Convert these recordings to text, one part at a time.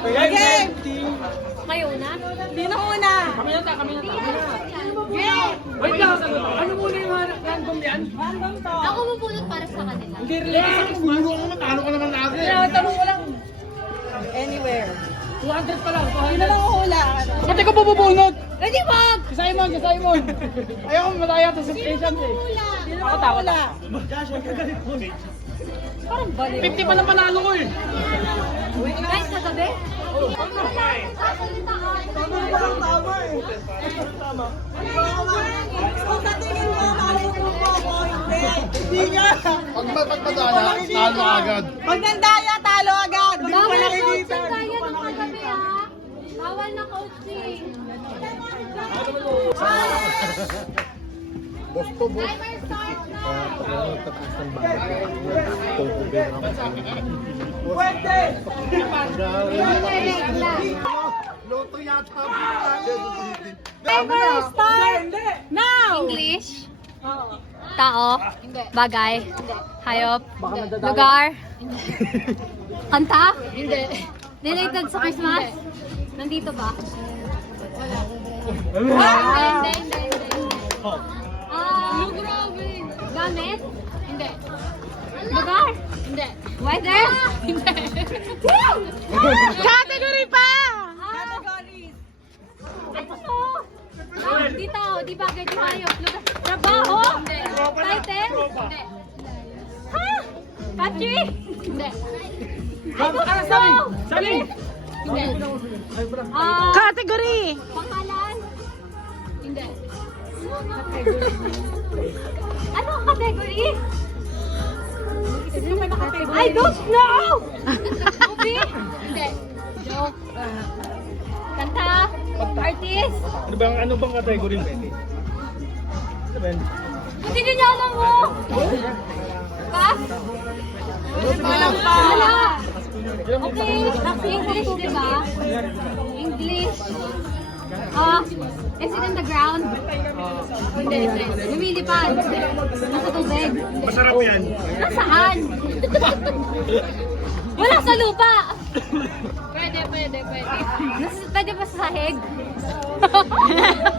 Game! Kayo na? Sino una? Kami na. Game! Wait lang, ano muna yung random yan? Random to. Ako bubulot para sa kanila. Hindi related sa Christmas. Matalo ka naman lagi. Tanong ko lang. Anywhere. 200 pa lang. Sino lang hula? Pati ko bubunot. Ready, wag! Si Simon. Ayaw ko mataya to sa station eh. Sino lang hula? Parang balik. 50 pa lang panalo ko eh. Guys, kagabi? Kung sa tingin mo, makukuha ko, hindi. Hindi ka. Pag madala, talo agad. Pag nandaya, talo agad. Hindi ko Bawal na nakikita. coaching tayo ng kagabi, ha? Bawal na coaching. Bosto, boss. Timer start na! Pwede. Loto yata. Timer start. Now. English? Tao? Bagay? Hayop? Lugar? Kanta? Hindi. Related sa Christmas? Nandito ba? Hindi. Gamit? Hindi. Lugar? Hindi. Weather? Hindi. Category pa. Categories. Ano to? Dito, di bagay, di hayop. Lugar. Trabaho? Hindi. Title? Hindi. Ha? Country? Hindi. Sabi! Hindi. Category. Pangalan? Hindi. Ano ang category? I don't know! Movie? Hindi. Joke. Kanta? Artist? Ano bang category pwede? Ano ba yan? Hindi niya alam mo! Pass? Walang pa. Wala! Okay, English, di ba? English. Is it in the ground? Hindi. Lumilipad. Nasa tubig. Masarap yan. Nasaan? Wala sa lupa. Pwede. Pwede pa sa sahig?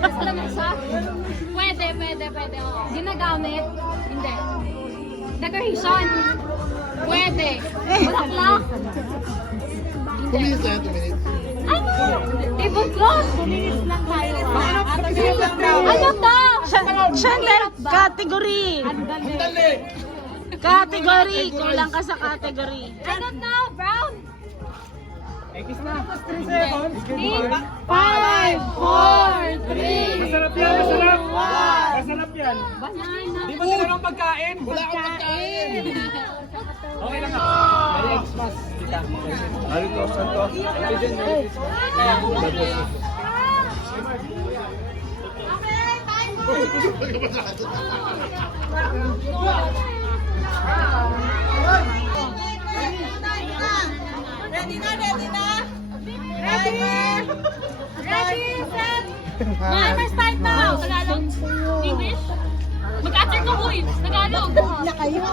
Nasa lamesa? Pwede. Oo. Ginagamit? Hindi. Decoration? Pwede. Bulaklak? Hindi. 2 minutes na, 2 minutes. Ano? Tablecloth? 2 minutes lang tayo. Ano to? Chandler, category. Dali! Category. Kulang ka sa category. I don't know. Brown? X na. 3 seconds. 5, 4, 3. Masarap yan, masarap. Masarap yan. Banana. Di ba sila ng pagkain? Wala akong pagkain. Okay lang nga. Merry Xmas. Kita. Alito, Santo. Happy din, Merry Christmas. Ready na? Ready, set. Timer start now. Tagalog? English? Mag-answer ka, huy. Tagalog. Na kayo.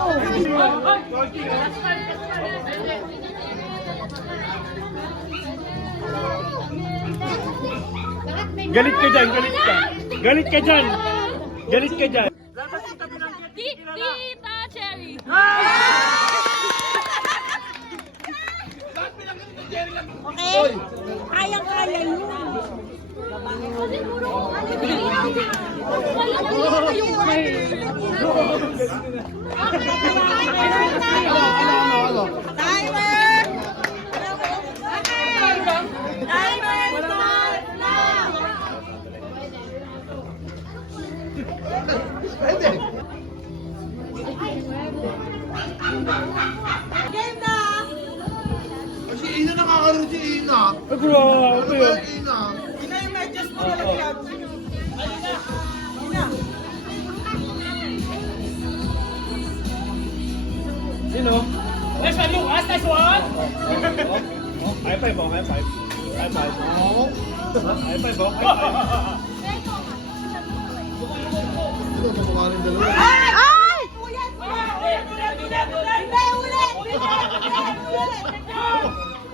Galit ka dyan, galit ka. Galit ka dyan. Galit ka dyan. Tita Cherry. Okay? Kayang-kaya yun. Kasi puro wala na yung Ano? Timer! Okay. Timer start now! Pwede. Game na! Si Ina nakakaroon si Ina. Grabe yun. Ina. Ina yung medyas mo nalagyan. Ina! Sino? Nice one, Lucas. Nice one. High five, oh. High five. High five. High five, oh. High five. Ito, mukha rin dalawa. Ay!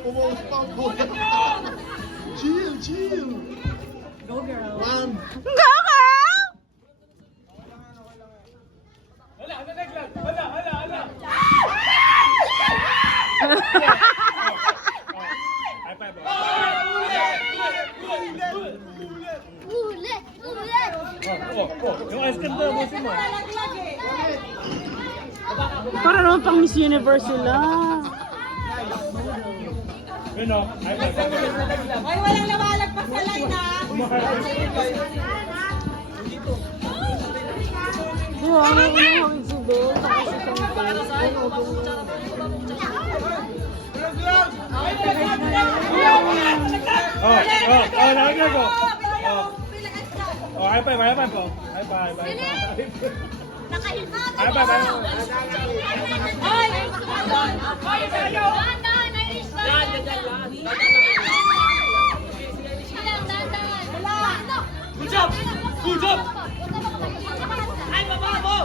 Umuwi pa ang buhay. Chill, chill. Go girl. One. Go, girl! Hala, naglag. Hala. High five, bro. Ulit! Yung ice cream daw, busin mo. Lalaglag eh. Para naman pang Miss Universe sila. Yun o, high five. Ay, walang lumalagpas sa line ha. Di ba? Ano yung si Belle? Saka si Nalaglag ko. High five po. High five. High five. Ay! Good job! Good job! Ay, baba mo!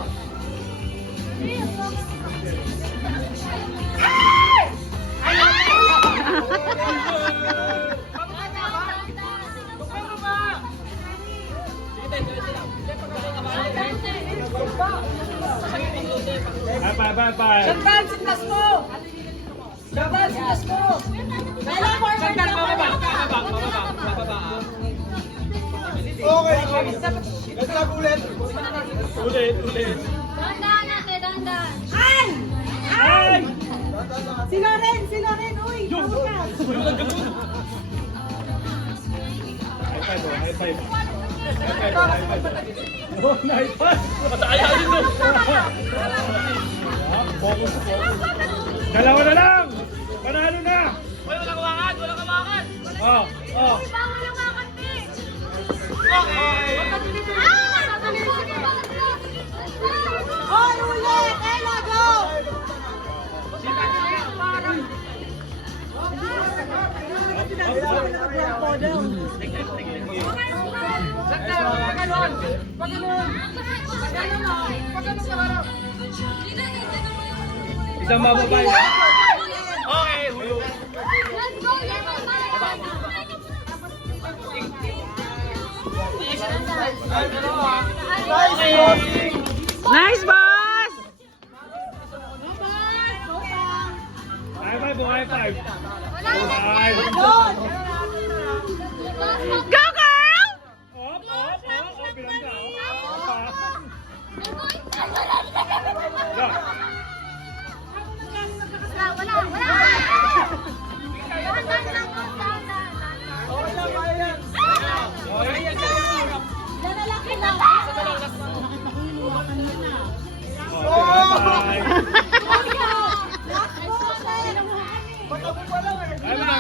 High five. Shotgun, sintas mo! Shotgun, sintas mo! Kailan forward ka Ulit. Dandan natin, dandan. Ay! Ay! Si Loren! Uy! High five. Oh, high five. Mataya dito. Focus. Dalawa na lang. Panalo na. Walang kawakan. Oh. Bawal ang kakante! Oh, ulit! Ella, go! Isang bababay. Let's go, Nice, boss! High five. Wala Go, girl! Up. Bilang ka. Wala. Dandan lang po, dandan.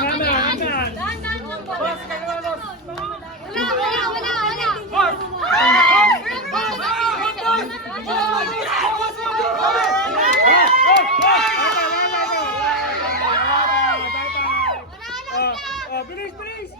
Lalaki lang. Dandan lang po. Wala. Bilis!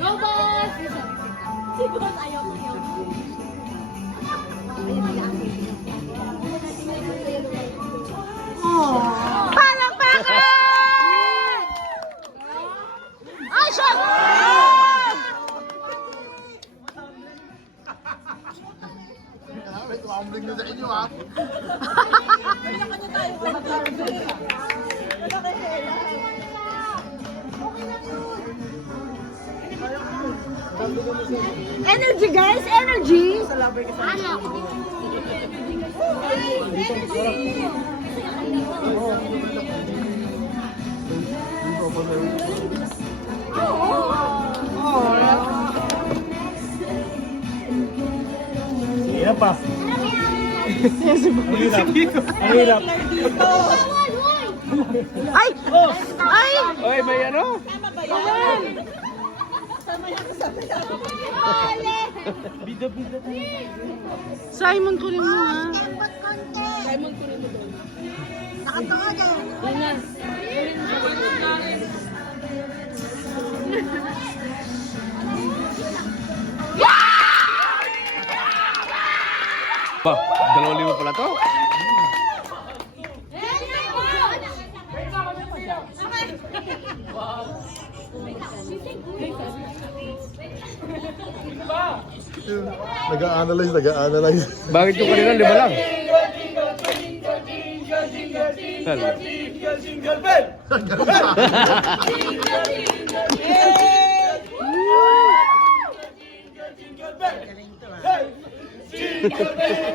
Go, boss! Palakpakan! Ay, shot! Tumbling na sa inyo ha. Kanya-kanya tayo sa mag-argue. Wala kay Ella. Energy, guys! Energy! Yan pa. Ang hirap. Ay! Ay! Oy, may ano? Tama ba yan? Simon, kunin mo ha. Ba, 2,000 pala to? Nag-a-analyze. Bakit yung kanina 5 lang? Jingle, jingle bell! Jingle bell! Hey! Jingle bell!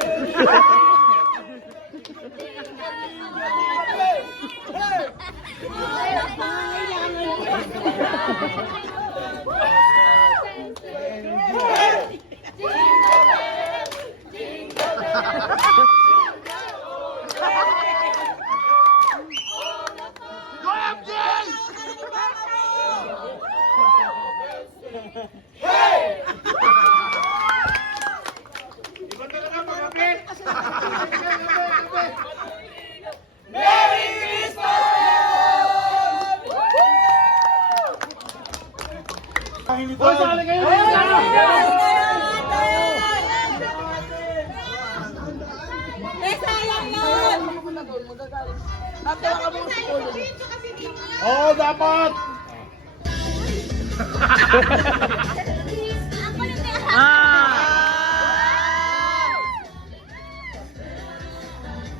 Oo, dapat!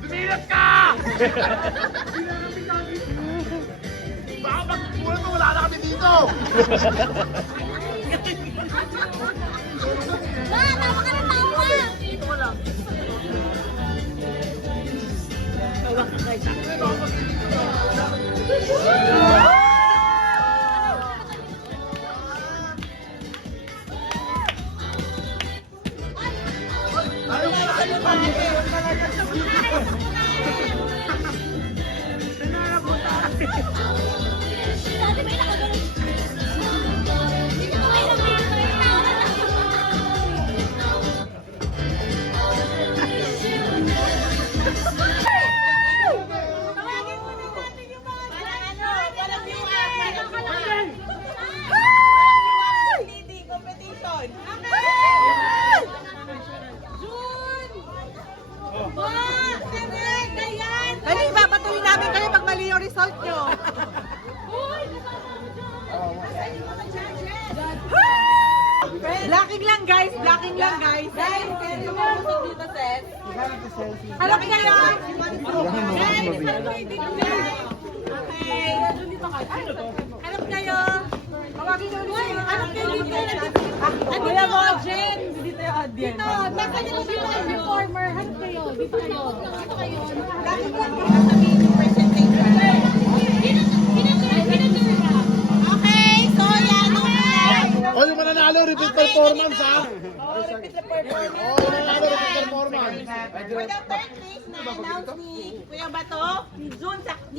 Dumilat ka! Baka pag wala na kami dito! Dali, papatuloy namin kayo pag mali yung result nyo. Blocking lang guys, blocking lang guys. Guys, dito dito, Seth. Halok kayo. Okay. Halok kayo. Tawagin nyo ulit. Halok kayo dito. Kuya mo, Jen. Dito yung audience. Dito. Nasa nyo dito ang performer. Halok kayo. Dito kayo. Dito kayo. Blocking lang kayo. Sabihin yung presentation. Okay, so yan. O, yung mananalo, repeat performance, ha? Repeat the performance. O, yung mananalo, repeat performance. For the third place na announce ni Kuya Bato, ni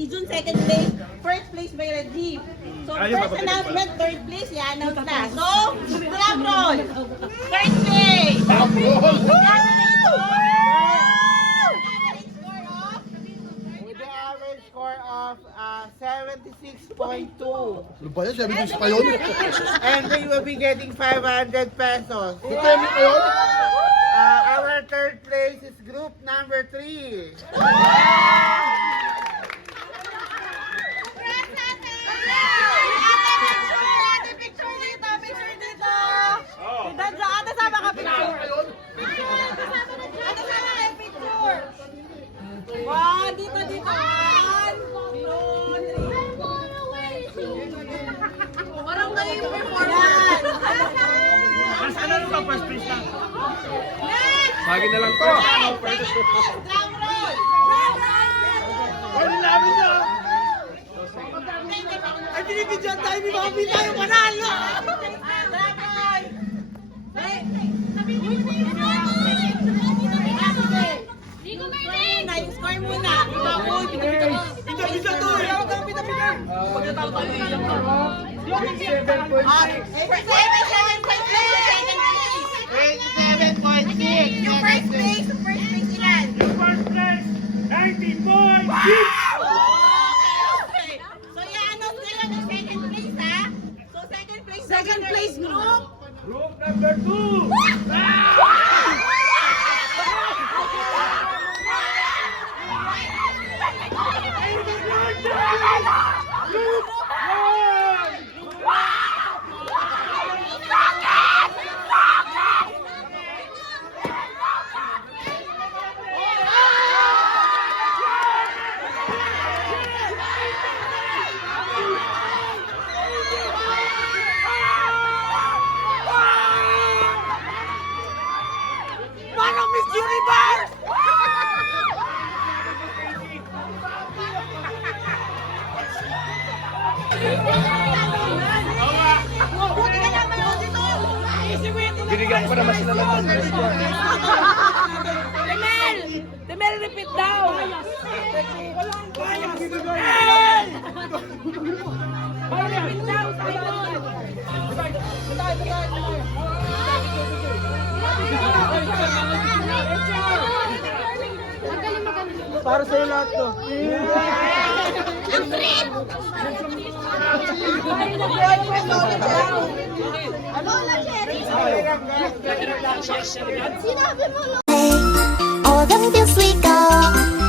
June second place, first place by Reggie. So first announcement, third place, i-announce na. So, drum roll. Third place. With the average score of 76.2. Ano ba yan? 76 pa yun? And they will be getting 500 pesos. Premyo pa yun? Our third place is group number 3. Picture dito. Dito, ate sama ka picture. Ate sama kayo picture. Wow, dito. 1, 2, 3. Parang kayo yung performance. Basta na lang first place lang. Bagay na lang to. Drum roll. Ano namin niya? Ay, binibidyan tayo ni Bobby tayo manalo! Na, yung score muna. Bida to. Huwag kang pita-pita. Yung first place ilan? First place, 90 points. Okay. So, i-announce nila ng second place, ha? So, second place group. Group number 2. Parang Miss Universe! Buti ka naman yun dito! Binigyan ko naman sila ng Demel, repeat daw! Repeat daw, Simon! Para sa'yo lahat to. All them feels we go.